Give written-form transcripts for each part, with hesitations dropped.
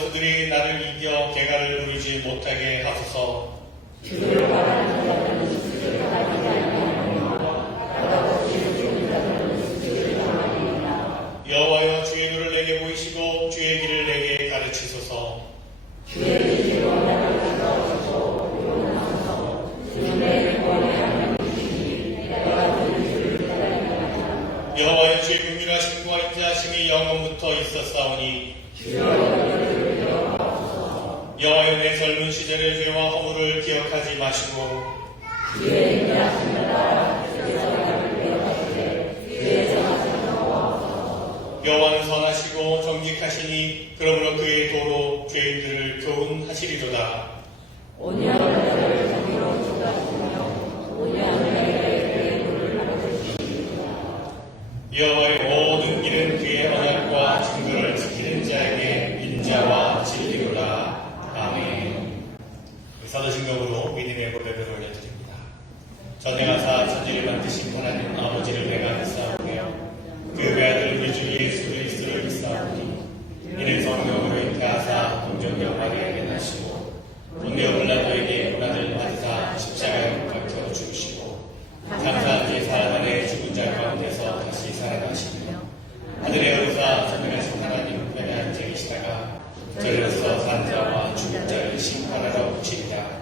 원수들이 나를 이겨 개가를 부르지 못하게 하소서. 여호와여, 주의 눈을 내게 보이시고 주의 길을 내게 가르치소서. 여호와여, 주의 긍휼하심과 인자하심이 영원부터 있었사오니 여호와여, 내 젊은 시절의 죄와 허물을 기억하지 마시고 여호와는 선하시고 정직하시니 그러므로 그의 도로 죄인들을 교훈하시리로다. 여호와의 모든 길은 그의 언약과 증거를 지키는 자에게 인자와 진리로다. 아멘. 사도 증거로 믿음의 고백을 올려드립니다. 전에 가사 천지를 만드신 하나님 아버지를 내가 믿사오며 그 외아들 우리 주 예수 그리스도를 믿사오니 이는 성령으로 잉태하사 동정녀 마리아에게 나시고 본디오 빌라도에게 고난을 받으사 십자가에 못 박혀 죽으시고 장사한 뒤 사흘 만에 죽은 자 가운데서 다시 살아나시며 하늘에 오르사 전능하신 하나님 우편에 앉아 계시다가 저리로서 산 자와 죽은 자를 심판하러 오시리라.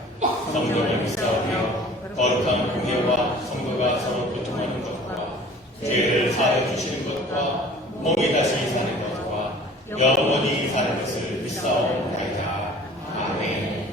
성령을 믿사오며 거룩한 공예와 성도가 서로 교통하는 것과 죄를 사하여 주시는 것과 몸이 다시 사는 것과 영원히 사는 것을 믿사옵나이다. 아멘.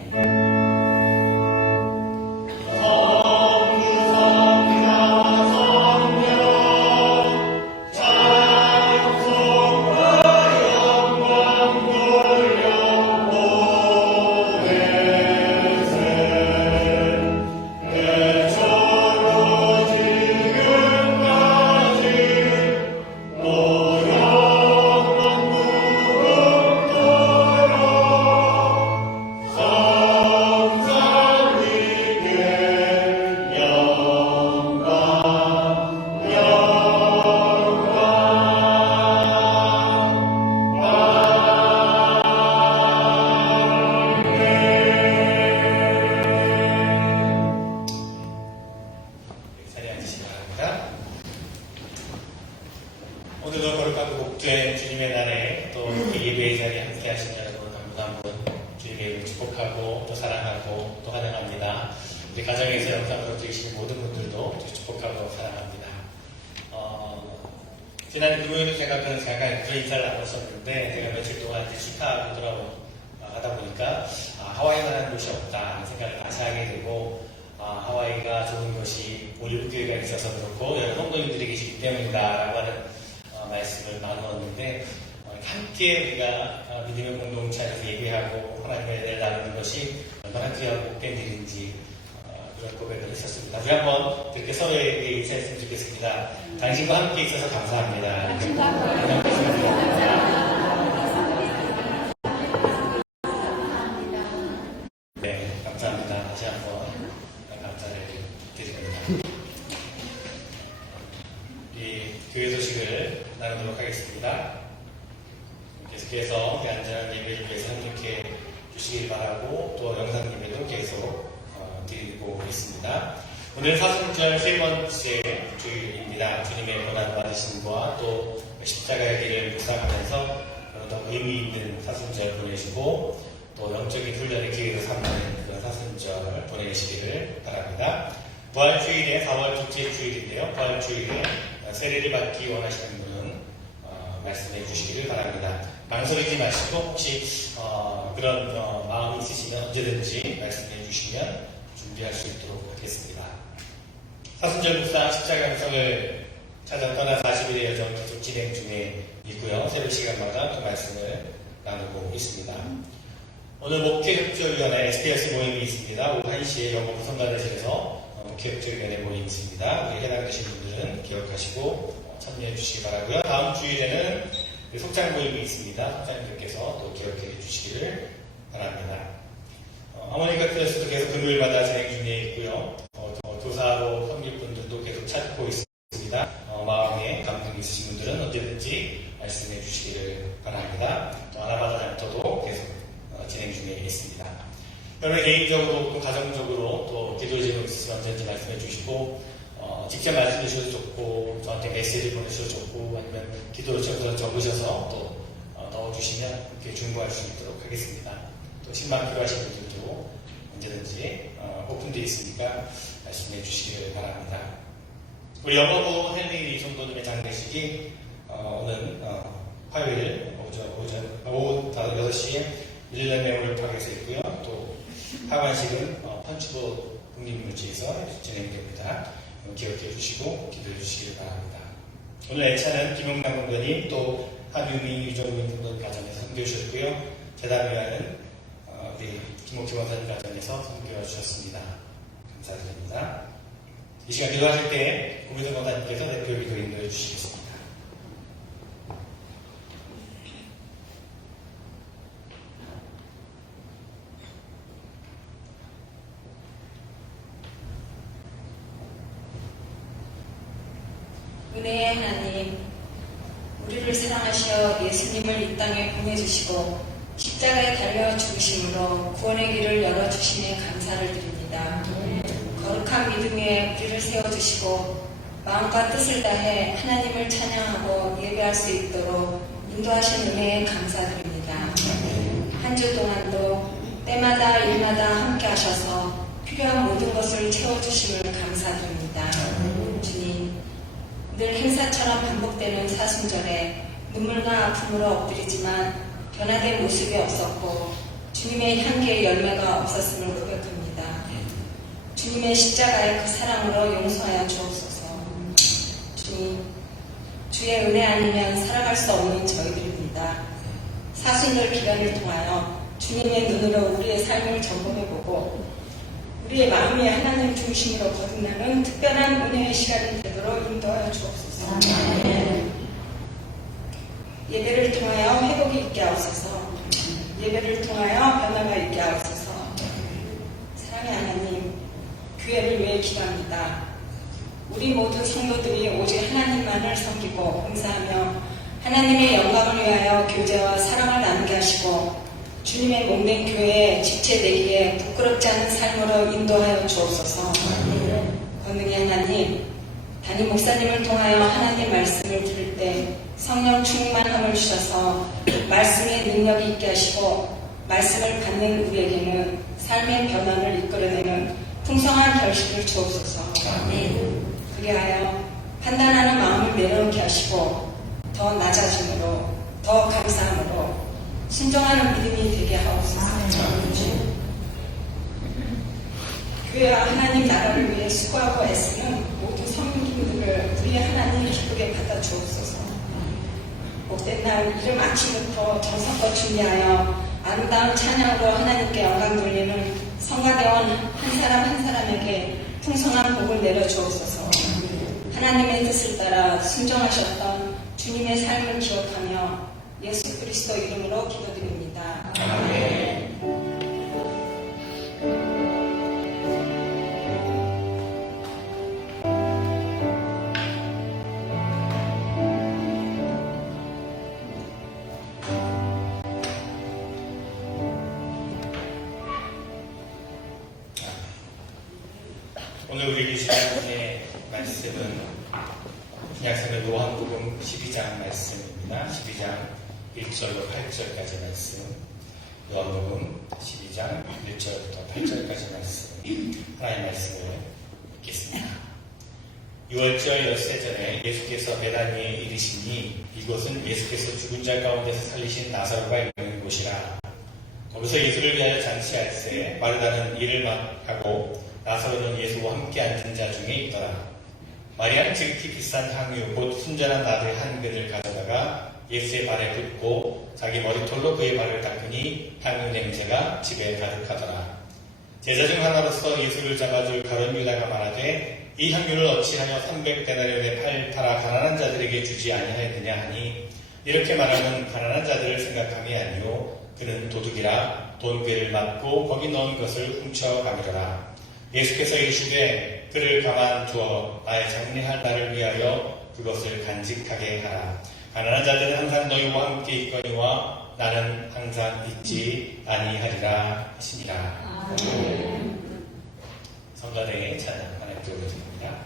오늘도 거룩하고 복된 주님의 날에 또 예배의 자리에 함께 하신 여러분 한 분 주님의 이름을 축복하고 또 사랑하고 또 환영합니다. 우리 가정에서 영상으로 들으시는 모든 분들도 축복하고 사랑합니다. 지난 금요일을 생각하면서 약간 그런 인사를 나눴었는데 제가 며칠 동안 이제 시카고 돌아가다 보니까 하와이만 하는 곳이 없다 생각을 다시 하게 되고 하와이가 좋은 것이 올림픽교회가 있어서 그렇고 여러 성도님들이 계시기 때문이다라고 하는 말씀을 나누었는데 함께 우리가 믿음의 공동체에서 예배하고 하나님의 은혜를 나누는 것이 얼마나 귀하고 복된 일인지 그런 고백을 했었습니다. 우리 한번 이렇게 서로에게 인사했으면 좋겠습니다. 당신과 함께 있어서 감사합니다. 네, 감사합니다. 다시 한번 감사를 드립니다. 이 교회 소식을 나누도록 하겠습니다. 계속해서 안전한 예배를 위해서 협력해 주시길 바라고 또 영상 예배도 계속 드리고 있습니다. 오늘 사순절 세 번째 주일입니다. 주님의 고난 받으심과 또 십자가의 길을 묵상하면서 더 의미 있는 사순절 보내시고 또 영적인 훈련의 기회로 삼는 그런 사순절 보내시기를 바랍니다. 부활주일에 4월 둘째 주일인데요. 부활주일에 세례를 받기 원하시는 분은 말씀해 주시기를 바랍니다. 망설이지 마시고 혹시 그런 마음이 있으시면 언제든지 말씀해 주시면 준비할 수 있도록 하겠습니다. 사순절 묵상 십자가 영성을 찾아 떠나 40일의 여정 계속 진행 중에 있고요. 새벽 시간마다 그 말씀을 나누고 있습니다. 오늘 목회협조위원회 SPS 모임이 있습니다. 오후 1시에 영국 성가대실에서 목회협조위원회 모임이 있습니다. 우리 해당되신 분들은 기억하시고 참여해 주시기 바라고요. 다음 주일에는 속장 모임이 있습니다. 속장님들께서 또 기억해 주시기를 바랍니다. 어머니 카트에서도 계속 금요일마다 진행 중에 있고요. 교사로 섬길 분들도 계속 찾고 있습니다. 마음에 감동이 있으신 분들은 언제든지 말씀해 주시기를 바랍니다. 또 아나바다 장터도 계속 여러분 개인적으로 또 가정적으로 또 기도 제목 있으면 언제든지 말씀해 주시고 직접 말씀해 주셔도 좋고 저한테 메시지 보내주셔도 좋고 아니면 기도로 적으셔서 또 넣어주시면 이렇게 중보할 수 있도록 하겠습니다. 또 신방 필요하신 분들도 언제든지 오픈되어 있으니까 말씀해 주시길 바랍니다. 우리 영어부 헨리 성도님의 장례식이 오늘 화요일 오후 6시에 밀레니엄 월드파크에서 있고요. 또 하관식은 펀치보 국립묘지에서 진행됩니다. 기억해 주시고 기도해 주시길 바랍니다. 오늘 애차는 김용남 공단이 또 하뷰미 유정민 공단 가정에서 선교해 주셨고요. 재단위원은 우리 김옥희 원사님 가정에서 선교해 주셨습니다. 감사드립니다. 이 시간 기도하실 때 고민선 원사님께서 대표 기도 인도해 주시겠습니다. 은혜의 하나님, 우리를 사랑하시어 예수님을 이 땅에 보내주시고 십자가에 달려 죽으심으로 구원의 길을 열어주심에 감사를 드립니다. 거룩한 믿음 위에 우리를 세워주시고 마음과 뜻을 다해 하나님을 찬양하고 예배할 수 있도록 인도하신 은혜에 감사드립니다. 한 주 동안도 때마다 일마다 함께 하셔서 필요한 모든 것을 채워주심을 감사드립니다. 주님, 늘 행사처럼 반복되는 사순절에 눈물과 아픔으로 엎드리지만 변화된 모습이 없었고 주님의 향기의 열매가 없었음을 고백합니다. 주님의 십자가의 그 사랑으로 용서하여 주옵소서. 주님, 주의 은혜 아니면 살아갈 수 없는 저희들입니다. 사순절 기간을 통하여 주님의 눈으로 우리의 삶을 점검해보고 우리의 마음이 하나님 중심으로 거듭나는 특별한 은혜의 시간이 되도록 인도하여 주옵소서. 예배를 통하여 회복이 있게 하옵소서. 예배를 통하여 변화가 있게 하옵소서. 사랑의 하나님, 교회를 위해 기도합니다. 우리 모든 성도들이 오직 하나님만을 섬기고 봉사하며 하나님의 영광을 위하여 교제와 사랑을 나누게 하시고 주님의 몸된 교회에 지체되기에 부끄럽지 않은 삶으로 인도하여 주옵소서. 권능의 하나님, 담임 목사님을 통하여 하나님 말씀을 들을 때 성령 충만함을 주셔서 말씀의 능력이 있게 하시고 말씀을 받는 우리에게는 삶의 변화를 이끌어내는 풍성한 결실을 주옵소서. 그리하여 판단하는 마음을 내려놓게 하시고 더 낮아짐으로 더 감사함으로 순종하는 믿음이 되게 하옵소서. 교회와 하나님 나라를 위해 수고하고 애쓰는 모든 성민들을 우리 하나님 기쁘게 받아 주옵소서. 복된 날 이른 아침부터 정성껏 준비하여 아름다운 찬양으로 하나님께 영광 돌리는 성가대원 한 사람 한 사람에게 풍성한 복을 내려 주옵소서. 하나님의 뜻을 따라 순종하셨던 주님의 삶을 기억하며 예수 그리스도 이름으로 기도드립니다. 아멘. 오늘 우리 시간의 말씀은 신약성경 요한복음 12장 말씀입니다. 12장 1절로 8절까지 말씀, 요한복음 12장 1절부터 8절까지 말씀, 하나님의 말씀을 읽겠습니다. 6월절 엿새전에 예수께서 베다니에 이르시니 이곳은 예수께서 죽은 자 가운데서 살리신 나사로가 있는 곳이라. 거기서 예수를 위하여 잔치할 때 마르다는 일을 하고 나사로는 예수와 함께 앉은 자 중에 있더라. 마리아는 지극히 비싼 향유 곧 순전한 나를 한 근을 가져다가 예수의 발에 붓고 자기 머리털로 그의 발을 닦으니 향유 냄새가 집에 가득하더라. 제자 중 하나로서 예수를 잡아줄 가룟 유다가 말하되 이 향유를 어찌하여 300데나리온에 팔아 가난한 자들에게 주지 아니하였느냐 하니 이렇게 말하면 가난한 자들을 생각함이 아니요 그는 도둑이라 돈괴를 맞고 거기 넣은 것을 훔쳐가미더라. 예수께서 이르시되 그를 가만두어 나의 장례할 날을 위하여 그것을 간직하게 하라. 가난한 자들은 항상 너희와 함께 있거니와 나는 항상 있지 아니하리라 하시니라. 성가대의 찬양 하나님 드립니다.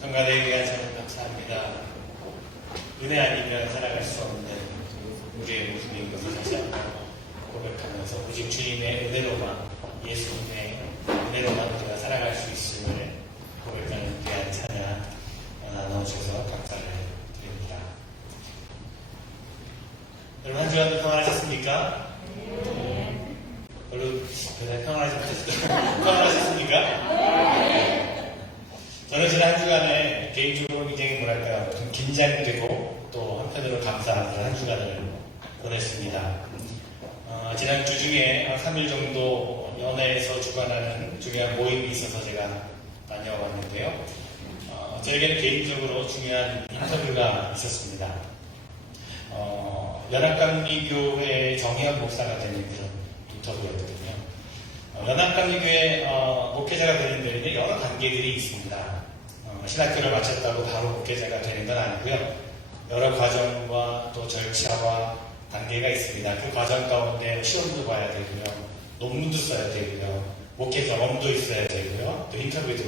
성가대에 위한 찬양 감사합니다. 은혜 아니면 살아갈 수 없는 우리의 모습인 것을 다시 한번 고백하면서 오직 주님의 은혜로만, 예수님의 은혜로만 우리가 살아갈 수 있음을 고백하는 위한 찬양 나눠주셔서 감사를 드립니다. 여러분 한 주간 평안하셨습니까? 별로 평안하셨습니까? 저는 지난 한 주간에 개인적으로 굉장히 좀 긴장되고 또 한편으로 감사하는 한 주간을 보냈습니다. 지난 주 중에 한 3일 정도 연회에서 주관하는 중요한 모임이 있어서 제가 다녀왔는데요. 저에게는 개인적으로 중요한 인터뷰가 있었습니다. 연합감리교회 정혜원 목사가 되는 그런 인터뷰였거든요. 연합감리교회 목회자가 되는 데는 여러 단계들이 있습니다. 신학교를 마쳤다고 바로 목회자가 되는 건 아니고요. 여러 과정과 또 절차와 단계가 있습니다. 그 과정 가운데 시험도 봐야 되고요. 논문도 써야 되고요. 목회 경험도 있어야 되고요. 또 인터뷰도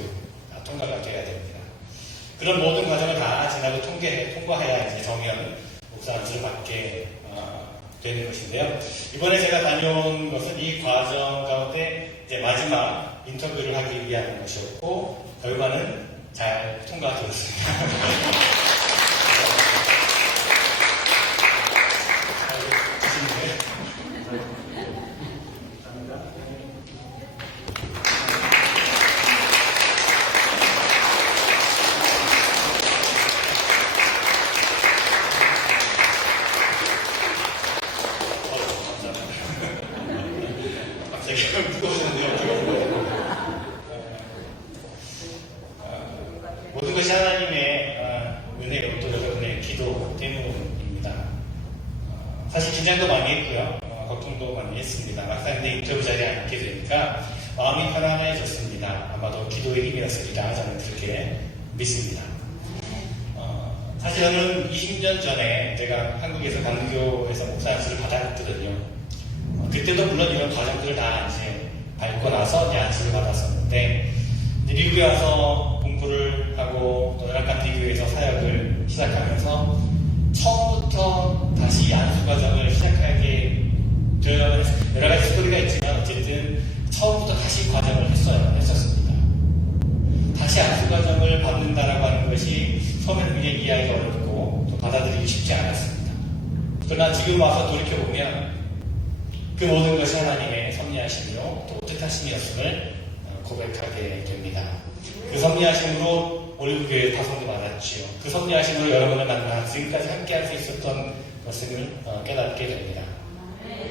다 통과가 돼야 됩니다. 그런 모든 과정을 다 지나고 통과해야 이제 정연 목사 안수를 받게 되는 것인데요. 이번에 제가 다녀온 것은 이 과정 가운데 이제 마지막 인터뷰를 하기 위한 것이었고, 결과는 잘 통과되었습니다. 모든 것이 하나님의 은혜로 또 여러분의 기도 때문입니다. 사실 긴장도 많이 했고요. 걱정도 많이 했습니다. 막상 내 인터뷰 자리에 앉게 되니까 마음이 편안해졌습니다. 아마도 기도의 힘이었으리라 저는 그렇게 믿습니다. 사실 저는 20년 전에 제가 한국에서 강교에서 목사 안수를 받았거든요. 그때도 물론 이런 과정들을 다 이제 밟고 나서 이제 안수를 받았었는데, 이제 미국에 와서 공부를 하고 또 열악간대교회에서 사역을 시작하면서 처음부터 다시 안수 과정을 시작하게 되어 여러 가지 스토리가 있지만 어쨌든 처음부터 다시 과정을 했었습니다. 다시 안수 과정을 받는다라고 하는 것이 처음에는 굉장히 이해하기가 어렵고 또 받아들이기 쉽지 않았습니다. 그러나 지금 와서 돌이켜보면 그 모든 것이 하나님의 섭리하심이요 또 뜻하심이었음을 고백하게 됩니다. 그 섭리하심으로 올리브교회 파송도 받았지요. 그 섭리하심으로 여러분을 만나 지금까지 함께 할 수 있었던 것을 깨닫게 됩니다.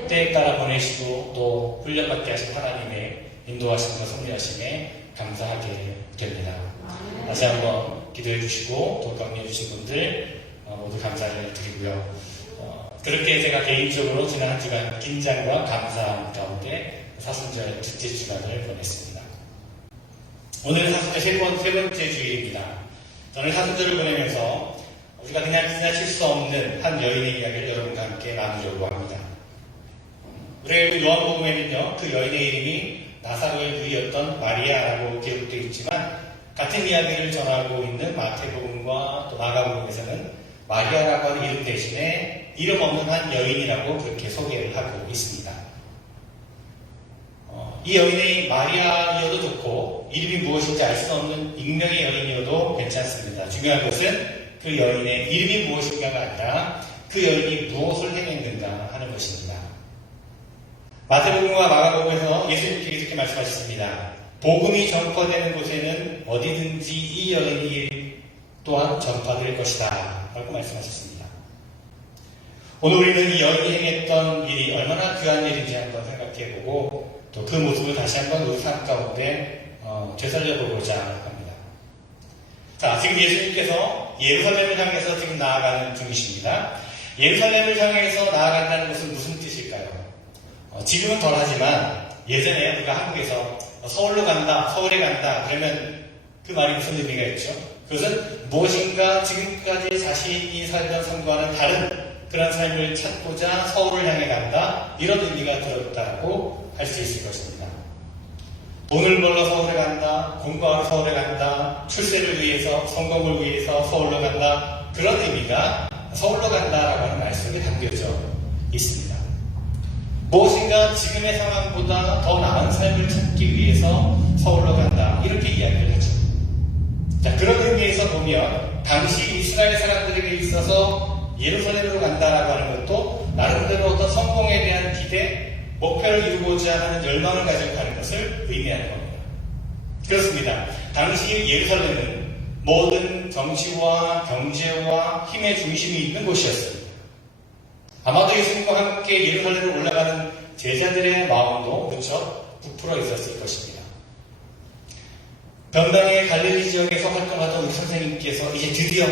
때에 따라 보내시고 또 훈련받게 하신 하나님의 인도하심과 섭리하심에 감사하게 됩니다. 다시 한번 기도해 주시고 또 격려해 주신 분들 모두 감사를 드리고요. 그렇게 제가 개인적으로 지난 한 주간 긴장과 감사함 가운데 사순절 축제 주간을 보냈습니다. 오늘은 사순절 세 번째 주일입니다. 저는 사순절을 보내면서 우리가 그냥 지나칠 수 없는 한 여인의 이야기를 여러분과 함께 나누려고 합니다. 우리 요한복음에는요, 그 여인의 이름이 나사로의 누이였던 마리아라고 기록되어 있지만 같은 이야기를 전하고 있는 마태복음과 또 마가복음에서는 마리아라고 하는 이름 대신에 이름 없는 한 여인이라고 그렇게 소개를 하고 있습니다. 이 여인이 마리아이어도 좋고 이름이 무엇인지 알 수 없는 익명의 여인이어도 괜찮습니다. 중요한 것은 그 여인의 이름이 무엇인가가 아니라 그 여인이 무엇을 행했는가 하는 것입니다. 마태복음과 마가복음에서 예수님께서 이렇게 말씀하셨습니다. 복음이 전파되는 곳에는 어디든지 이 여인이 또한 전파될 것이다 라고 말씀하셨습니다. 오늘 우리는 이 여인이 행했던 일이 얼마나 귀한 일인지 한번 생각해보고 또 그 모습을 다시 한번 우리 삶 가운데 되살려보고자 합니다. 자, 지금 예수님께서 예루살렘을 향해서 지금 나아가는 중이십니다. 예루살렘을 향해서 나아간다는 것은 무슨 뜻일까요? 지금은 덜하지만 예전에 우리가 한국에서 서울로 간다, 서울에 간다 그러면 그 말이 무슨 의미가 있죠? 그것은 무엇인가 지금까지 자신이 살던 삶과는 다른 그런 삶을 찾고자 서울을 향해 간다 이런 의미가 들었다고 할 수 있을 것입니다. 돈을 벌러 서울에 간다, 공부하러 서울에 간다, 출세를 위해서, 성공을 위해서 서울로 간다 그런 의미가 서울로 간다라고 하는 말 속에 담겨져 있습니다. 무엇인가 지금의 상황보다 더 나은 삶을 찾기 위해서 서울로 간다 이렇게 이야기를 하죠. 자, 그런 의미에서 보면 당시 이스라엘 사람들에게 있어서 예루살렘으로 간다라고 하는 것도 나름대로 어떤 성공에 대한 기대, 목표를 이루고자 하는 열망을 가지고 가는 것을 의미하는 겁니다. 그렇습니다. 당시 예루살렘은 모든 정치와 경제와 힘의 중심이 있는 곳이었습니다. 아마도 예수님과 함께 예루살렘으로 올라가는 제자들의 마음도 무척 부풀어 있었을 것입니다. 변당의 갈릴리 지역에서 활동하던 우리 선생님께서 이제 드디어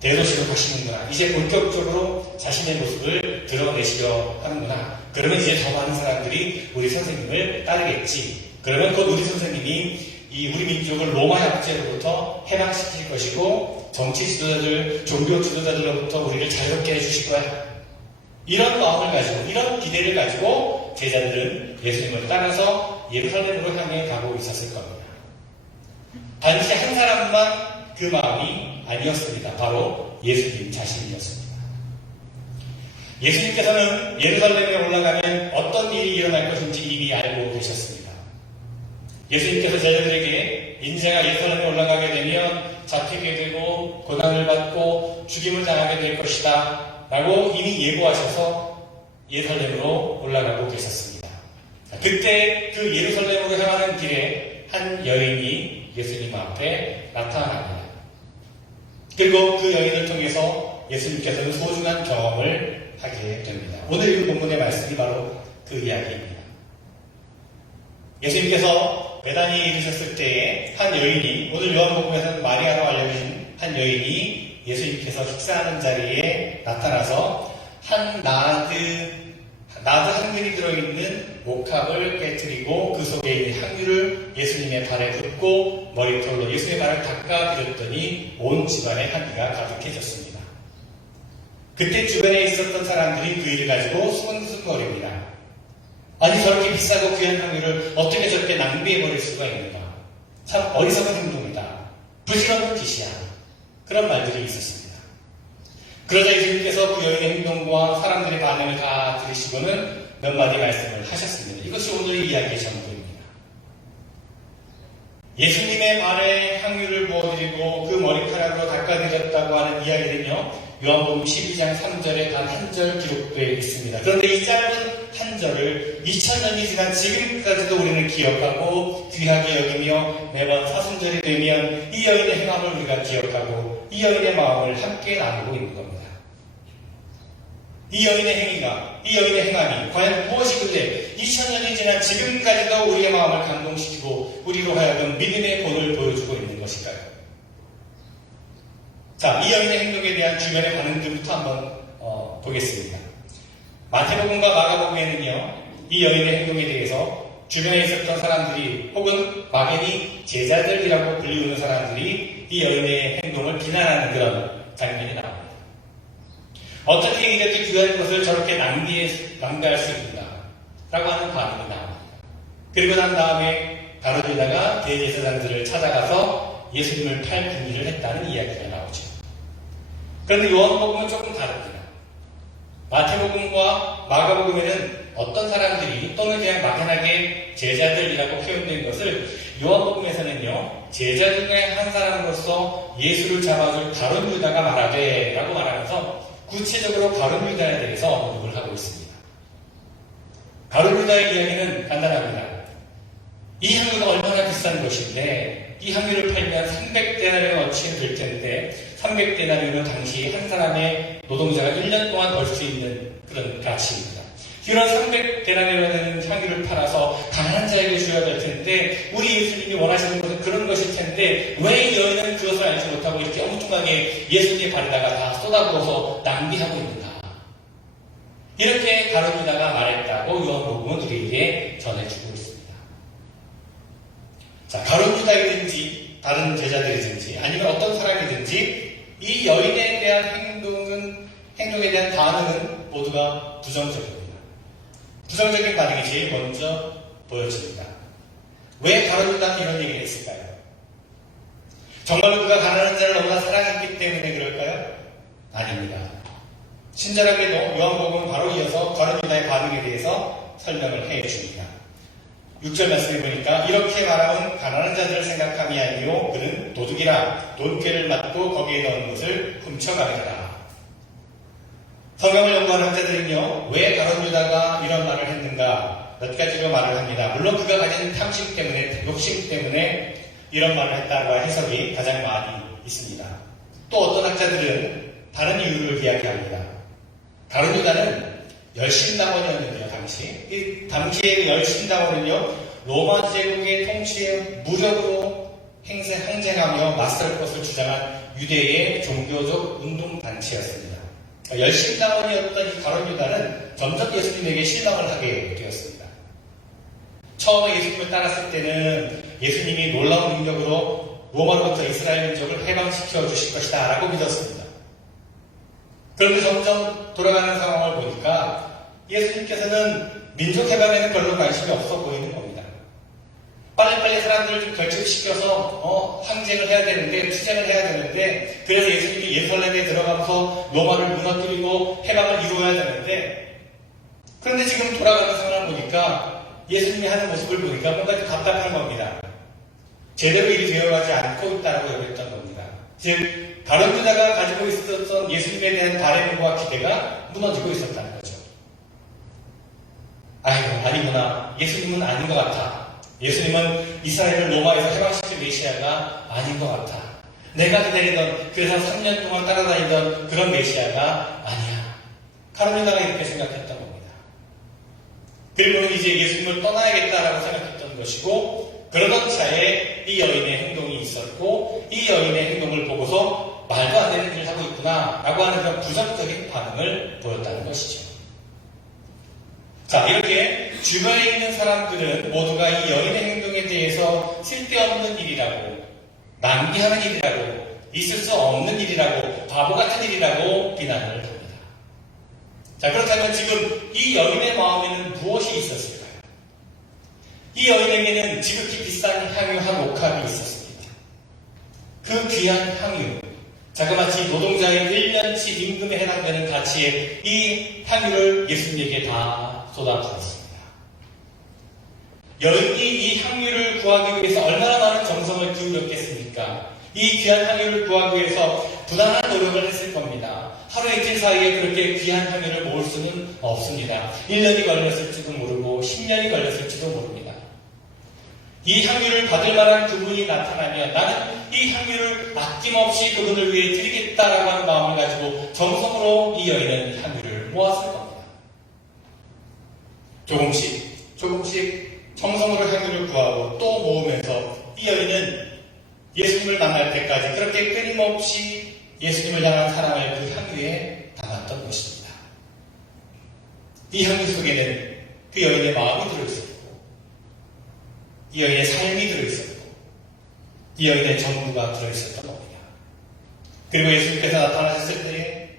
대도시로 가시는구나. 이제 본격적으로 자신의 모습을 드러내시려 하는구나. 그러면 이제 더 많은 사람들이 우리 선생님을 따르겠지. 그러면 곧 우리 선생님이 이 우리 민족을 로마 약제로부터 해방시킬 것이고 정치 지도자들, 종교 지도자들로부터 우리를 자유롭게 해주실 거야. 이런 마음을 가지고, 이런 기대를 가지고 제자들은 예수님을 따라서 통해서 예루살렘으로 향해 가고 있었을 겁니다. 단지 한 사람만 그 마음이 아니었습니다. 바로 예수님 자신이었습니다. 예수님께서는 예루살렘에 올라가면 어떤 일이 일어날 것인지 이미 알고 계셨습니다. 예수님께서 제자들에게 인자가 예루살렘에 올라가게 되면 잡히게 되고 고난을 받고 죽임을 당하게 될 것이다 라고 이미 예고하셔서 예루살렘으로 올라가고 계셨습니다. 그때 그 예루살렘으로 향하는 길에 한 여인이 예수님 앞에 나타납니다. 그리고 그 여인을 통해서 예수님께서는 소중한 경험을 하게 됩니다. 오늘 이 본문의 말씀이 바로 그 이야기입니다. 예수님께서 베다니에 이르셨을 때에 한 여인이, 오늘 요한복음에서는 마리아로 알려진 한 여인이 예수님께서 식사하는 자리에 나타나서 한 나드 한 근이 들어있는 목합을 깨뜨리고 그 속에 있는 향유를 예수님의 발에 붓고 머리털로 예수님의 발을 닦아드렸더니 온 집안에 향기가 가득해졌습니다. 그때 주변에 있었던 사람들이 그 일을 가지고 수근수근거립니다. 아니 저렇게 비싸고 귀한 향유를 어떻게 저렇게 낭비해버릴 수가 있는가. 참 어리석은 행동이다. 부지런한 짓이야. 그런 말들이 있었습니다. 그러자 예수님께서 그 여인의 행동과 사람들의 반응을 다 들으시고는 몇 마디 말씀을 하셨습니다. 이것이 오늘 이야기의 전부입니다. 예수님의 발에 향유를 부어드리고 그 머리카락으로 닦아드렸다고 하는 이야기는요, 요한복음 12장 3절에 단 한 절 기록되어 있습니다. 그런데 이 짧은 한 절을 2000년이 지난 지금까지도 우리는 기억하고 귀하게 여기며 매번 사순절이 되면 이 여인의 행함을 우리가 기억하고 이 여인의 마음을 함께 나누고 있는 겁니다. 이 여인의 행위가, 이 여인의 행함이 과연 무엇이길래 2000년이 지난 지금까지도 우리의 마음을 감동시키고 우리로 하여금 믿음의 본을 보여주고 있는 것일까요? 자, 이 여인의 행동에 대한 주변의 반응들부터 한번 보겠습니다. 마태복음과 마가복음에는요, 이 여인의 행동에 대해서 주변에 있었던 사람들이 혹은 막연히 제자들이라고 불리우는 사람들이 이 여인의 행동을 비난하는 그런 장면이 나옵니다. 어떻게 이렇게 귀한 것을 저렇게 낭비할 수 있는가? 라고 하는 반응이 나옵니다. 그리고 난 다음에 가룟유다가 대제사장들을 찾아가서 예수님을 팔 궁리를 했다는 이야기가 나오죠. 그런데 요한복음은 조금 다릅니다. 마태복음과 마가복음에는 어떤 사람들이 또는 그냥 막연하게 제자들이라고 표현된 것을 요한복음에서는요, 제자 중에 한 사람으로서 예수를 잡아줄 가룟유다가 말하되 라고 말하면서 구체적으로 가룟유다에 대해서 언급을 하고 있습니다. 가룟유다의 이야기는 간단합니다. 이 향유가 얼마나 비싼 것인데 이 향유를 팔면 300데나리온 어치는 될 텐데 300데나리온은 당시 한 사람의 노동자가 1년 동안 벌 수 있는 그런 가치입니다. 이런 300데나리온의 향유를 팔아서 가난한 자에게 줘야 될 텐데 우리 예수님이 원하시는 것은 그런 것일 텐데 왜 이 여인은 그것을 알지 못하고 이렇게 엉뚱하게 예수님의 발에다가 다 쏟아부어서 낭비하고 있는가. 이렇게 가룟유다가 말했다고 요한복음은 우리에게 전해주고 있습니다. 자, 가룟유다이든지 다른 제자들이든지 아니면 어떤 사람이든지 이 여인에 대한 행동에 대한 반응은 모두가 부정적입니다. 부정적인 반응이 제일 먼저 보여집니다. 왜 가룟유다는 이런 얘기를 했을까요? 정말로 그가 가난한 자를 너무나 사랑했기 때문에 그럴까요? 아닙니다. 친절하게도 요한복음은 바로 이어서 가룟유다의 반응에 대해서 설명을 해줍니다. 6절 말씀해 보니까 이렇게 말하면 가난한 자들을 생각함이 아니요 그는 도둑이라 돈꾀를 맞고 거기에 넣은 것을 훔쳐가리라. 성경을 연구하는 학자들은요, 왜 가룟유다가 이런 말을 했는가 몇 가지로 말을 합니다. 물론 그가 가진 탐심 때문에, 욕심 때문에 이런 말을 했다고 해석이 가장 많이 있습니다. 또 어떤 학자들은 다른 이유를 이야기합니다. 가룟유다는 열심당원이었는데요, 당시의 열심당원은요, 로마 제국의 통치에 무력으로 항쟁하며 맞설 것을 주장한 유대의 종교적 운동단체였습니다. 열심당원이었던 이 가룟유다는 점점 예수님에게 실망을 하게 되었습니다. 처음에 예수님을 따랐을 때는 예수님이 놀라운 능력으로 로마로부터 이스라엘 민족을 해방시켜 주실 것이다 라고 믿었습니다. 그런데 점점 돌아가는 상황을 보니까 예수님께서는 민족 해방에는 별로 관심이 없어 보이는 겁니다. 빨리빨리 사람들을 좀 결집시켜서 항쟁을 해야 되는데, 투쟁을 해야 되는데, 그래서 예수님이 예루살렘에 들어가면서 로마를 무너뜨리고 해방을 이루어야 되는데, 그런데 지금 돌아가는 상황을 보니까 예수님이 하는 모습을 보니까 뭔가 좀 답답한 겁니다. 제대로 일이 되어가지 않고 있다고 여겼던 겁니다. 즉, 다른 유다가 가지고 있었던 예수님에 대한 바램과 기대가 무너지고 있었다는 거죠. 아이고, 아니구나. 예수님은 아닌 것 같아. 예수님은 이스라엘을 로마에서 해방시킬 메시아가 아닌 것 같아. 내가 기다리던, 그래서 3년 동안 따라다니던 그런 메시아가 아니야. 가룟유다가 이렇게 생각했던 겁니다. 그리고는 이제 예수님을 떠나야겠다라고 생각했던 것이고, 그러던 차에 이 여인의 행동이 있었고, 이 여인의 행동을 보고서 말도 안 되는 일을 하고 있구나 라고 하는 그런 부정적인 반응을 보였다는 것이죠. 자, 이렇게 주변에 있는 사람들은 모두가 이 여인의 행동에 대해서 쓸데없는 일이라고, 낭비하는 일이라고, 있을 수 없는 일이라고, 바보 같은 일이라고 비난을 합니다. 자, 그렇다면 지금 이 여인의 마음에는 무엇이 있었을까요? 이 여인에게는 지극히 비싼 향유 한 옥합이 있었습니다. 그 귀한 향유, 자그마치 노동자의 1년치 임금에 해당되는 가치의 이 향유를 예수님에게 다 쏟아부었습니다. 여인이 이 향유를 구하기 위해서 얼마나 많은 정성을 기울였겠습니까? 이 귀한 향유를 구하기 위해서 부단한 노력을 했을 겁니다. 하루 이틀 사이에 그렇게 귀한 향유를 모을 수는 없습니다. 1년이 걸렸을지도 모르고 10년이 걸렸을지도 모릅니다. 이 향유를 받을 만한 그분이 나타나면 나는 이 향유를 아낌없이 그분을 위해 드리겠다라고 하는 마음을 가지고 정성으로 이 여인은 향유를 모았을 겁니다. 조금씩 정성으로 향유를 구하고 또 모으면서 이 여인은 예수님을 만날 때까지 그렇게 끊임없이 예수님을 향한 사랑을 그 향유에 담았던 것입니다. 이 향유 속에는 그 여인의 마음이 들어있었고, 이 여인의 삶이 들어있었고, 이 여인의 전부가 들어있었던 겁니다. 그리고 예수님께서 나타나셨을 때에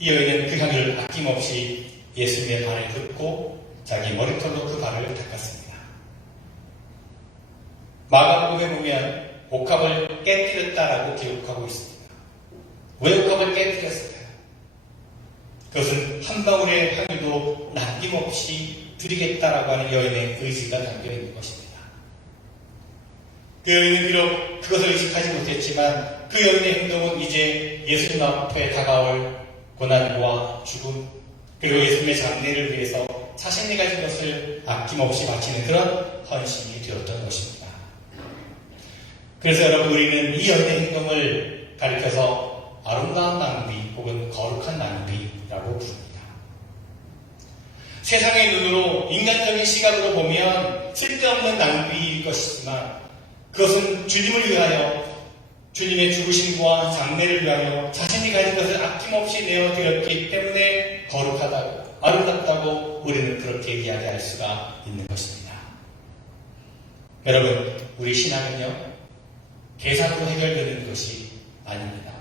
이 여인은 그 향유를 아낌없이 예수님의 발에 긋고 자기 머리털로 그 발을 닦았습니다. 마가복음에 보면 옥합을 깨뜨렸다라고 기록하고 있습니다. 왜 옥합을 깨뜨렸을까요? 그것은 한 방울의 향유도 남김없이 드리겠다라고 하는 여인의 의지가 담겨 있는 것입니다. 그 여인은 비록 그것을 의식하지 못했지만 그 여인의 행동은 이제 예수님 앞에 다가올 고난과 죽음, 그리고 예수님의 장례를 위해서 자신이 가진 것을 아낌없이 바치는 그런 헌신이 되었던 것입니다. 그래서 여러분, 우리는 이 여인의 행동을 가리켜서 아름다운 낭비 혹은 거룩한 낭비라고 부릅니다. 세상의 눈으로 인간적인 시각으로 보면 쓸데없는 낭비일 것이지만 그것은 주님을 위하여, 주님의 죽으심과 장례를 위하여 자신이 가진 것을 아낌없이 내어드렸기 때문에 거룩하다고, 아름답다고 우리는 그렇게 이야기할 수가 있는 것입니다. 여러분, 우리 신앙은요, 계산으로 해결되는 것이 아닙니다.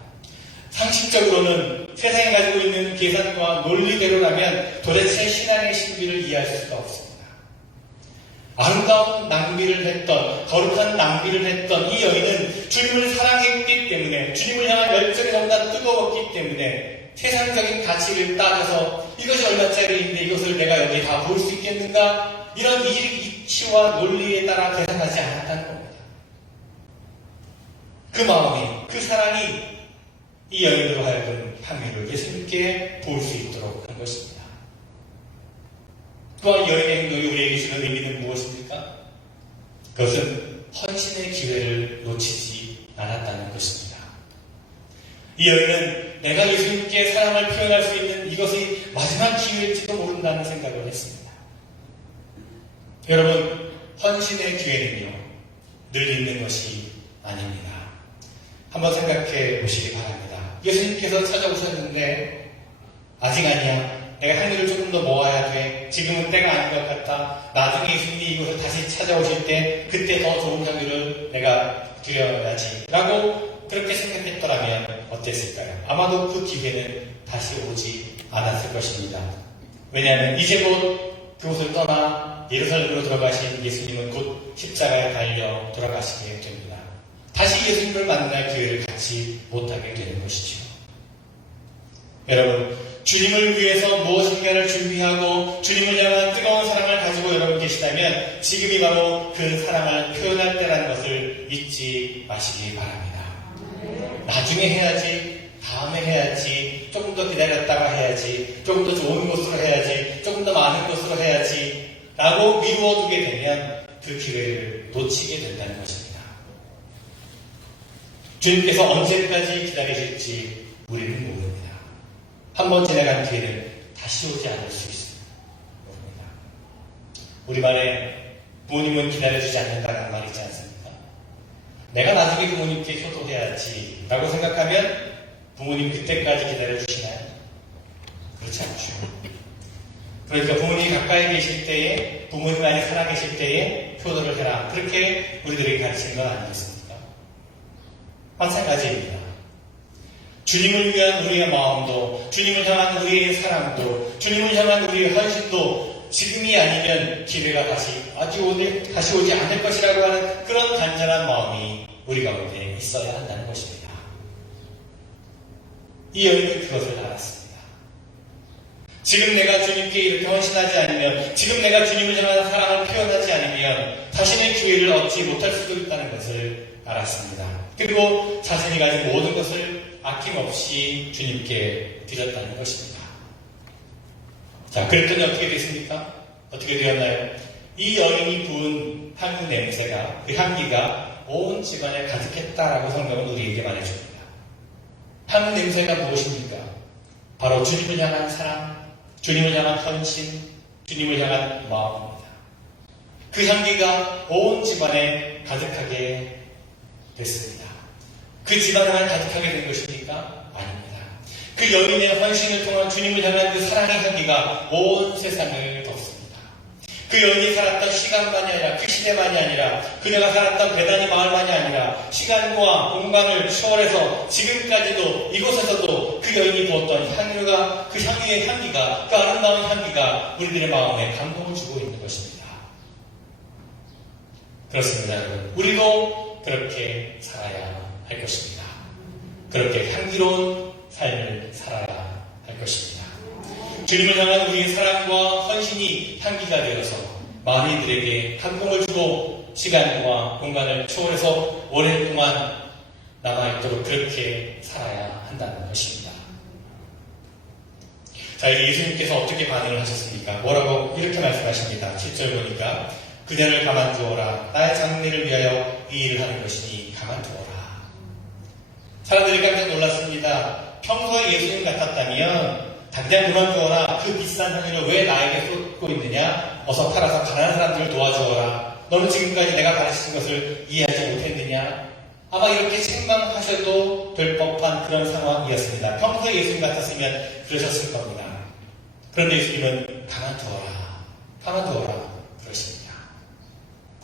상식적으로는 세상에 가지고 있는 계산과 논리대로라면 도대체 신앙의 신비를 이해할 수가 없습니다. 아름다운 낭비를 했던, 거룩한 낭비를 했던 이 여인은 주님을 사랑했기 때문에, 주님을 향한 열정이 너무나 뜨거웠기 때문에 세상적인 가치를 따져서 이것이 얼마짜리인데 이것을 내가 여기 다 볼 수 있겠는가? 이런 이치와 논리에 따라 계산하지 않았다는 겁니다. 그 마음이, 그 사랑이 이 여인으로 하여금 향유를 예수님께 볼 수 있도록 한 것입니다. 또한 여인의 행동이 우리에게 주는 의미는 무엇입니까? 그것은 헌신의 기회를 놓치지 않았다는 것입니다. 이 여인은 내가 예수님께 사랑을 표현할 수 있는 이것이 마지막 기회일지도 모른다는 생각을 했습니다. 여러분, 헌신의 기회는요, 늘 있는 것이 아닙니다. 한번 생각해 보시기 바랍니다. 예수님께서 찾아오셨는데 아직 아니야. 내가 향유를 조금 더 모아야 돼. 지금은 때가 아닌 것 같아. 나중에 예수님이 이곳을 다시 찾아오실 때 그때 더 좋은 향유를 내가 드려야지 라고 그렇게 생각했더라면 어땠을까요? 아마도 그 기회는 다시 오지 않았을 것입니다. 왜냐하면 이제 곧 그곳을 떠나 예루살렘으로 들어가신 예수님은 곧 십자가에 달려 돌아가시게 됩니다. 다시 예수님을 만날 기회를 갖지 못하게 되는 것이죠. 여러분, 주님을 위해서 무엇인가를 준비하고 주님을 향한 뜨거운 사랑을 가지고 여러분 계시다면 지금이 바로 그 사랑을 표현할 때라는 것을 잊지 마시기 바랍니다. 나중에 해야지, 다음에 해야지, 조금 더 기다렸다가 해야지, 조금 더 좋은 곳으로 해야지, 조금 더 많은 곳으로 해야지 라고 미루어두게 되면 그 기회를 놓치게 된다는 것입니다. 주님께서 언제까지 기다리실지 우리는 모릅니다. 한번 지나간 기회는 다시 오지 않을 수 있습니다. 모릅니다. 우리말에 부모님은 기다려주지 않는다는 말이 있지 않습니까? 내가 나중에 부모님께 효도해야지 라고 생각하면 부모님 그때까지 기다려주시나요? 그렇지 않죠. 그러니까 부모님이 가까이 계실 때에, 부모님 안에 살아계실 때에 효도를 해라. 그렇게 우리들에게 가르치는 건 아니겠습니까? 마찬가지입니다. 주님을 위한 우리의 마음도, 주님을 향한 우리의 사랑도, 주님을 향한 우리의 헌신도 지금이 아니면 기회가 다시 오지 않을 것이라고 하는 그런 간절한 마음이 우리 가운데 있어야 한다는 것입니다. 이 여인은 그것을 알았습니다. 지금 내가 주님께 이렇게 헌신하지 않으면, 지금 내가 주님을 향한 사랑을 표현하지 않으면 다시는 기회를 얻지 못할 수도 있다는 것을 알았습니다. 그리고 자신이 가진 모든 것을 아낌없이 주님께 드렸다는 것입니다. 자, 그랬더니 어떻게 됐습니까? 어떻게 되었나요? 이 여인이 부은 향 냄새가, 그 향기가 온 집안에 가득했다라고 성경은 우리에게 말해줍니다. 향 냄새가 무엇입니까? 바로 주님을 향한 사랑, 주님을 향한 헌신, 주님을 향한 마음입니다. 그 향기가 온 집안에 가득하게 됐습니다. 그 집안에만 가득하게 된 것입니까? 아닙니다. 그 여인의 헌신을 통한 주님을 향한 그 사랑의 향기가 온 세상을 덮습니다. 그 여인이 살았던 시간만이 아니라, 그 시대만이 아니라, 그녀가 살았던 베다니 마을만이 아니라 시간과 공간을 초월해서 지금까지도 이곳에서도 그 여인이 부었던 향유가, 그 향유의 향기가, 그 아름다운 향기가 우리들의 마음에 감동을 주고 있는 것입니다. 그렇습니다, 여러분. 우리도 그렇게 살아야 할 것입니다. 그렇게 향기로운 삶을 살아야 할 것입니다. 주님을 향한 우리의 사랑과 헌신이 향기가 되어서 많은 이들에게 감동을 주고 시간과 공간을 초월해서 오랫동안 남아있도록 그렇게 살아야 한다는 것입니다. 자, 이제 예수님께서 어떻게 반응을 하셨습니까? 뭐라고 이렇게 말씀하십니다. 7절 보니까 그녀를 가만두어라. 나의 장래를 위하여 이 일을 하는 것이니 가만두어라. 사람들이 깜짝 놀랐습니다. 평소에 예수님 같았다면 당장 그만두어라. 그 비싼 향유를 왜 나에게 쏟고 있느냐? 어서 팔아서 가난한 사람들을 도와주어라. 너는 지금까지 내가 가르친 것을 이해하지 못했느냐? 아마 이렇게 책망하셔도 될 법한 그런 상황이었습니다. 평소에 예수님 같았으면 그러셨을 겁니다. 그런데 예수님은 가만두어라. 가만두어라. 그러십니다.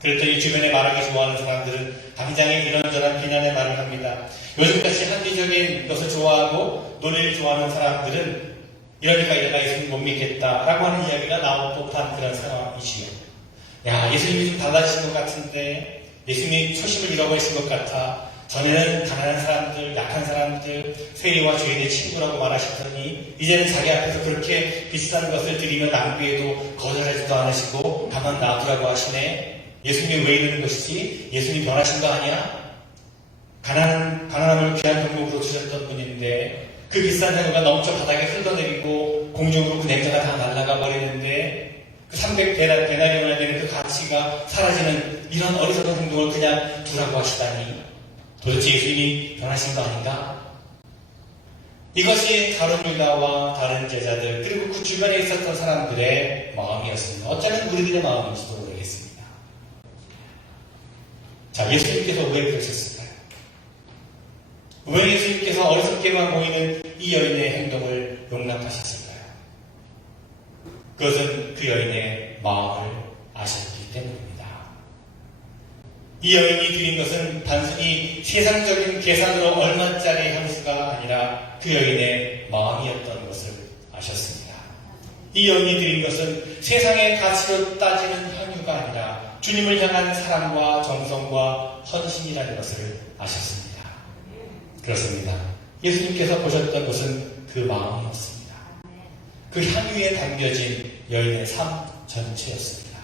그랬더니 주변에 말하기 좋아하는 사람들은 당장에 이런저런 비난의 말을 합니다. 요즘같이 한기적인 것을 좋아하고 논리를 좋아하는 사람들은 이러니까 예수님 못 믿겠다라고 하는 이야기가 나올 법한 그런 상황이지요. 야, 예수님이 좀 달라지신 것 같은데, 예수님이 초심을 잃어버리신 것 같아. 전에는 가난한 사람들, 약한 사람들, 세리와 죄인의 친구라고 말하시더니 이제는 자기 앞에서 그렇게 비싼 것을 드리면 낭비해도 거절하지도 않으시고 가만 놔두라고 하시네. 예수님이 왜 이러는 것이지? 예수님 변하신 거 아니야? 가난함을 귀한 경목으로 주셨던 분인데 그 비싼 향유가 넘쳐 바닥에 흘러내리고 공중으로 그 냄새가 다 날아가 버리는데 그 300데나리온이나 되는 그 가치가 사라지는 이런 어리석은 행동을 그냥 두라고 하시다니 도대체 예수님이 변하신 거 아닌가? 이것이 다른 유다와 다른 제자들 그리고 그 주변에 있었던 사람들의 마음이었습니다. 어쩌면 우리들의 마음일지도 모르겠습니다. 자, 예수님께서 왜 그러셨을까요? 왜 예수님께서 어리석게만 보이는 이 여인의 행동을 용납하셨을까요? 그것은 그 여인의 마음을 아셨기 때문입니다. 이 여인이 드린 것은 단순히 세상적인 계산으로 얼마짜리 향수가 아니라 그 여인의 마음이었던 것을 아셨습니다. 이 여인이 드린 것은 세상의 가치로 따지는 향유가 아니라 주님을 향한 사랑과 정성과 헌신이라는 것을 아셨습니다. 그렇습니다. 예수님께서 보셨던 것은 그 마음이었습니다. 그 향유에 담겨진 여인의 삶 전체였습니다.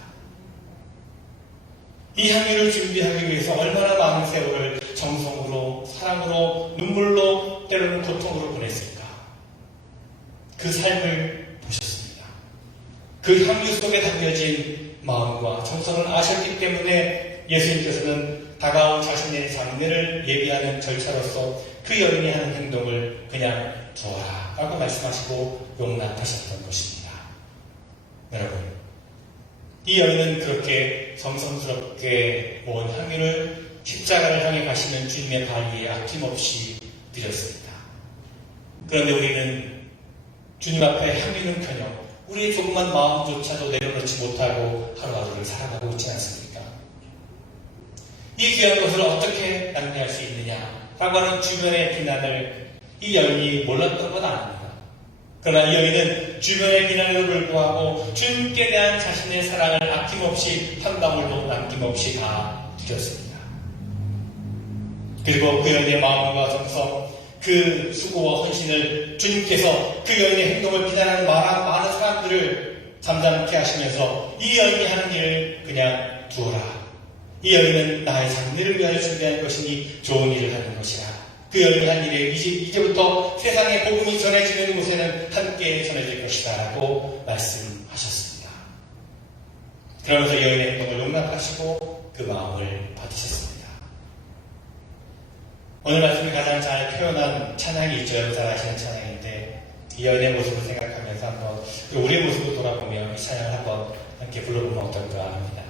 이 향유를 준비하기 위해서 얼마나 많은 세월을 정성으로, 사랑으로, 눈물로, 때로는 고통으로 보냈을까? 그 삶을 보셨습니다. 그 향유 속에 담겨진 마음과 정성을 아셨기 때문에 예수님께서는 다가온 자신의 장례를 예비하는 절차로서 그 여인이 하는 행동을 그냥 두어라 라고 말씀하시고 용납하셨던 것입니다. 여러분, 이 여인은 그렇게 정성스럽게 모은 향유를 십자가를 향해 가시는 주님의 발 위에 아낌없이 드렸습니다. 그런데 우리는 주님 앞에 향유는커녕 우리의 조그만 마음조차도 내려놓지 못하고 하루하루를 살아가고 있지 않습니까? 이 귀한 것을 어떻게 낭비할 수 있느냐라고 하는 주변의 비난을 이 여인이 몰랐던 건 아닙니다. 그러나 이 여인은 주변의 비난에도 불구하고 주님께 대한 자신의 사랑을 아낌없이 한 방울도 남김없이 다 드렸습니다. 그리고 그 여인의 마음과 정성, 그 수고와 헌신을 주님께서 그 여인의 행동을 비난하는 많은 사람들을 잠잠케 하시면서 이 여인이 하는 일을 그냥 두어라. 이 여인은 나의 장래를 위하여 준비한 것이니 좋은 일을 하는 것이라. 그 여인이 한 일에 이제부터 세상에 복음이 전해지는 곳에는 함께 전해질 것이다 라고 말씀하셨습니다. 그러면서 여인의 행동을 용납하시고 그 마음을 받으셨습니다. 오늘 말씀이 가장 잘 표현한 찬양이 있죠. 여러분 잘 아시는 찬양인데 이 여인의 모습을 생각하면서 한번 우리의 모습을 돌아보며 이 찬양을 한번 함께 불러보면 어떨까 합니다.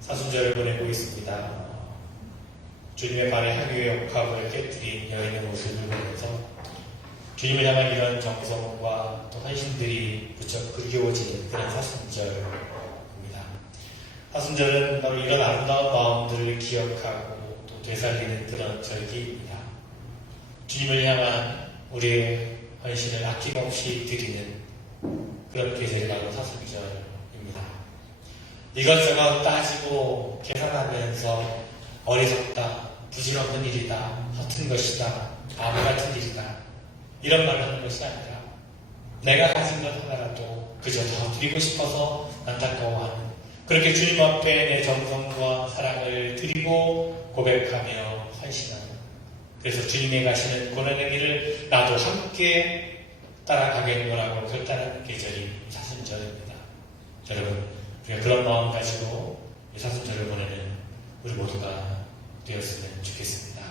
사순절을 보내고 있습니다. 주님의 발에 향유의 옥합을 깨뜨린 여인의 모습을 보면서 주님을 향한 이런 정성과 또 헌신들이 무척 그리워지는 그런 사순절 사순절은 바로 이런 아름다운 마음들을 기억하고 또 되살리는 그런 절기입니다. 주님을 향한 우리의 헌신을 아낌없이 드리는 그런 계절이 바로 사순절입니다. 이것저것 따지고 계산하면서 어리석다, 부질없는 일이다, 허튼 것이다, 바보 같은 일이다 이런 말을 하는 것이 아니라 내가 가진 것 하나라도 그저 더 드리고 싶어서 안타까워하는 그렇게 주님 앞에 내 정성과 사랑을 드리고 고백하며 헌신하는 그래서 주님이 가시는 고난의 길을 나도 함께 따라가겠노라고 결단하는 계절이 사순절입니다. 여러분 우리가 그런 마음 가지고 이 사순절을 보내는 우리 모두가 되었으면 좋겠습니다.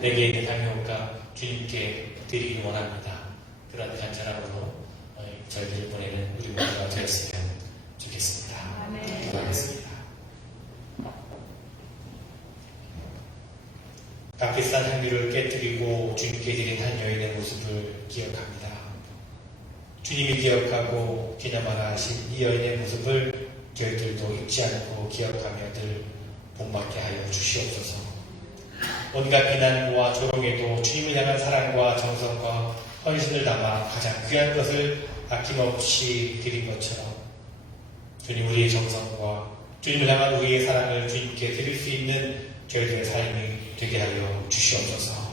내게 있는 향유가 주님께 드리기 원합니다. 그런 간절함으로 절기를 보내는 우리 모두가 되었으면 좋겠습니다. 기도하겠습니다. 값비싼 향유를 깨뜨리고 주님께 드린 한 여인의 모습을 기억합니다. 주님이 기억하고 기념하라 하신 이 여인의 모습을 저희들도 잊지 않고 기억하며 늘 복받게 하여 주시옵소서. 온갖 비난과 조롱에도 주님을 향한 사랑과 정성과 헌신을 담아 가장 귀한 것을 아낌없이 드린 것처럼 주님 우리의 정성과 주님을 향한 우리의 사랑을 주님께 드릴 수 있는 저희들의 삶이 되게 하여 주시옵소서.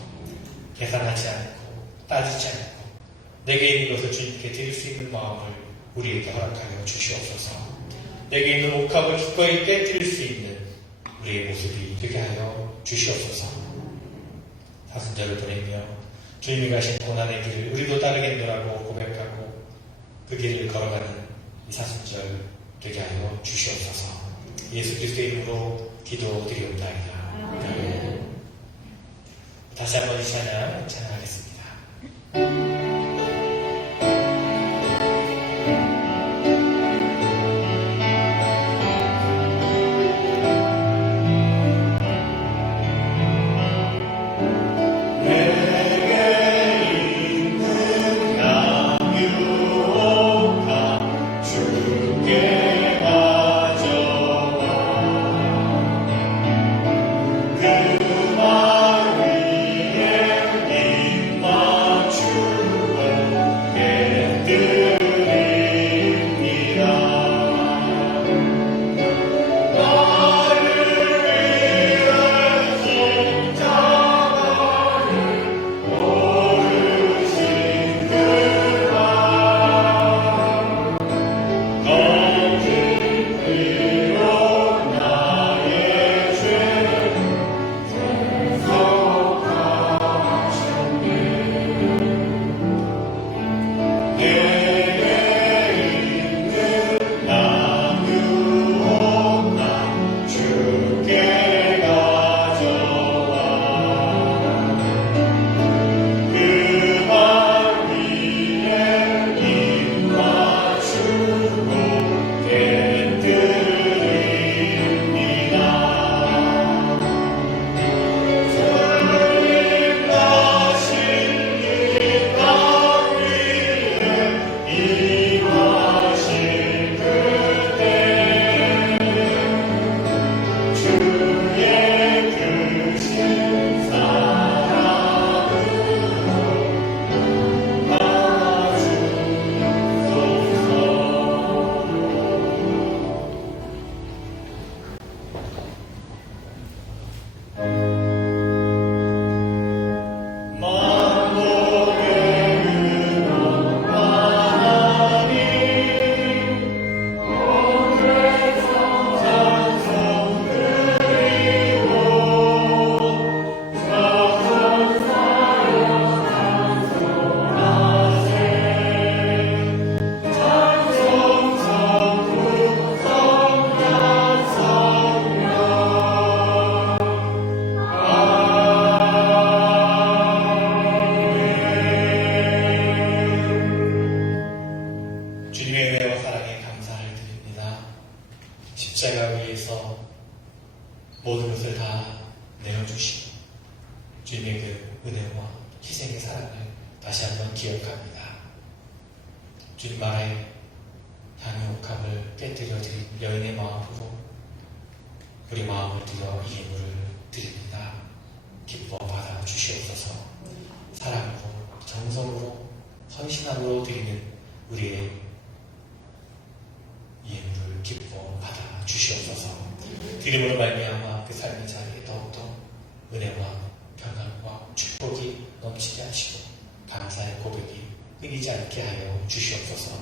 계산하지 않고 따지지 않고 내게 있는 것을 주님께 드릴 수 있는 마음을 우리에게 허락하여 주시옵소서. 내게 있는 옥합을 기꺼이 깨뜨릴 수 있는 우리의 모습이 되게 하여 주시옵소서. 사순절을 보내며 주님이 가신 고난의 길을 우리도 따르겠노라고 고백하고 그 길을 걸어가는 이 사순절 되게 하여 주시옵소서. 예수 그리스도의 이름으로 기도드리옵나이다. 아멘. 다시 한번 이 찬양 찬양하겠습니다. 모든 것을 다 내어주시고 주님의 그 은혜와 희생의 사랑을 다시 한번 기억합니다. 주님 말에 향유 옥합을 깨뜨려 드린 여인의 마음으로 우리 마음을 들여 이 예물을 드립니다. 기뻐 받아 주시옵소서. 사랑으로, 정성으로, 헌신함으로 드리는 우리의 예물을 기뻐 받아 주시옵소서. 드림으로 말미암아 그 삶의 자리에 더욱더 은혜와 평강과 축복이 넘치게 하시고 감사의 고백이 끊이지 않게 하여 주시옵소서.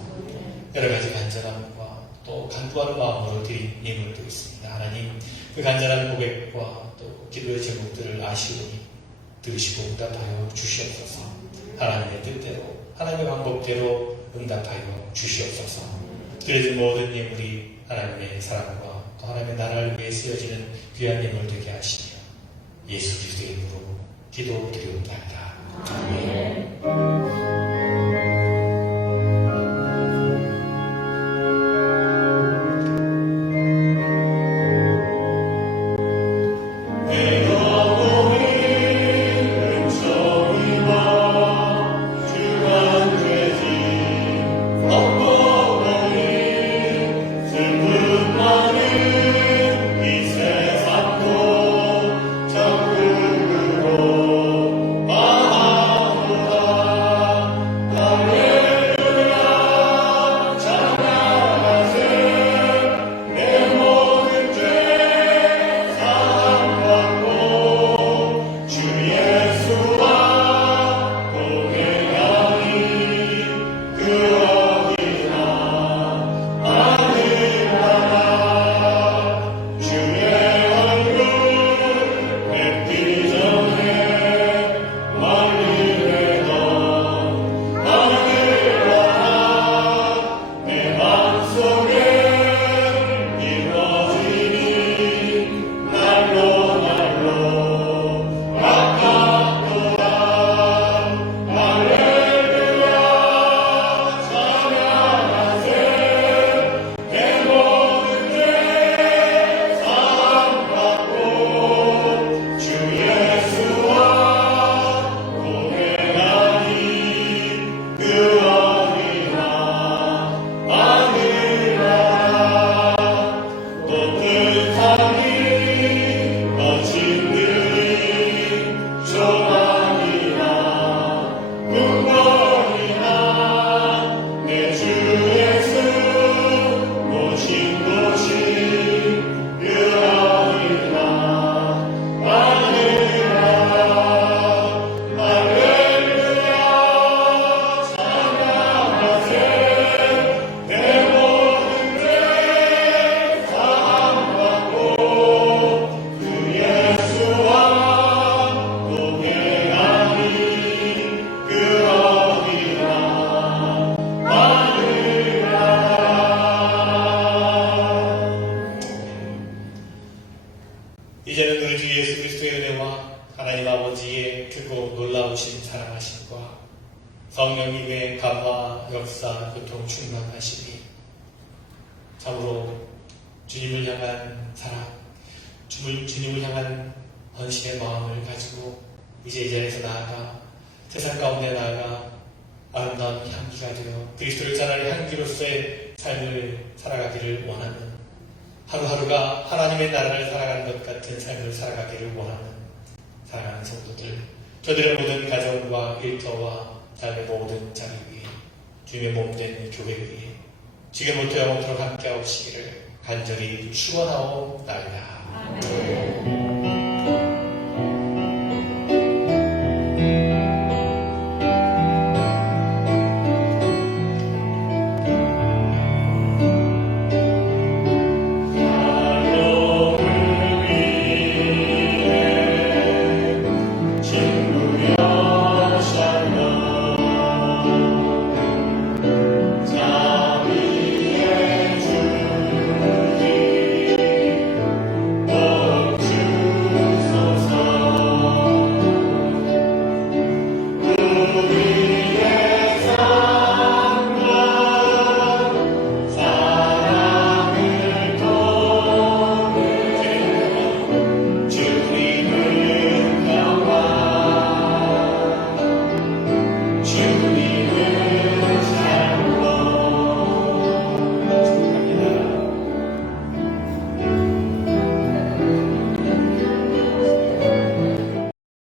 여러 가지 간절함과 또 간구하는 마음으로 드린 예물도 있습니다. 하나님, 그 간절한 고백과 또 기도의 제목들을 아시오니 들으시고 응답하여 주시옵소서. 하나님의 뜻대로, 하나님의 방법대로 응답하여 주시옵소서. 그래도 모든 예물이 하나님의 사랑과 또 하나님의 나라를 위해 쓰여지는 귀한 예물 되게 하시며 예수 그리스도의 이름으로 기도드리옵나이다. 아멘. 이제는 우리 주 예수 그리스도의 은혜와 하나님 아버지의 크고 놀라우신 사랑하심과 성령님의 감화, 역사, 교통, 충만하심이 참으로 주님을 향한 사랑, 주님을 향한 헌신의 마음을 가지고 이제 이 자리에서 나아가 세상 가운데 나아가 아름다운 향기가 되어 그리스도를 전하는 향기로서의 삶을 살아가기를 원하는, 하루하루가 하나님의 나라를 살아가는 것 같은 삶을 살아가기를 원하는 사랑하는 성도들, 저들의 모든 가정과 일터와 삶의 모든 자리 위에 주님의 몸된 교회 위에 지금부터 영원토록 함께하시기를 간절히 축원하옵나이다. 아멘.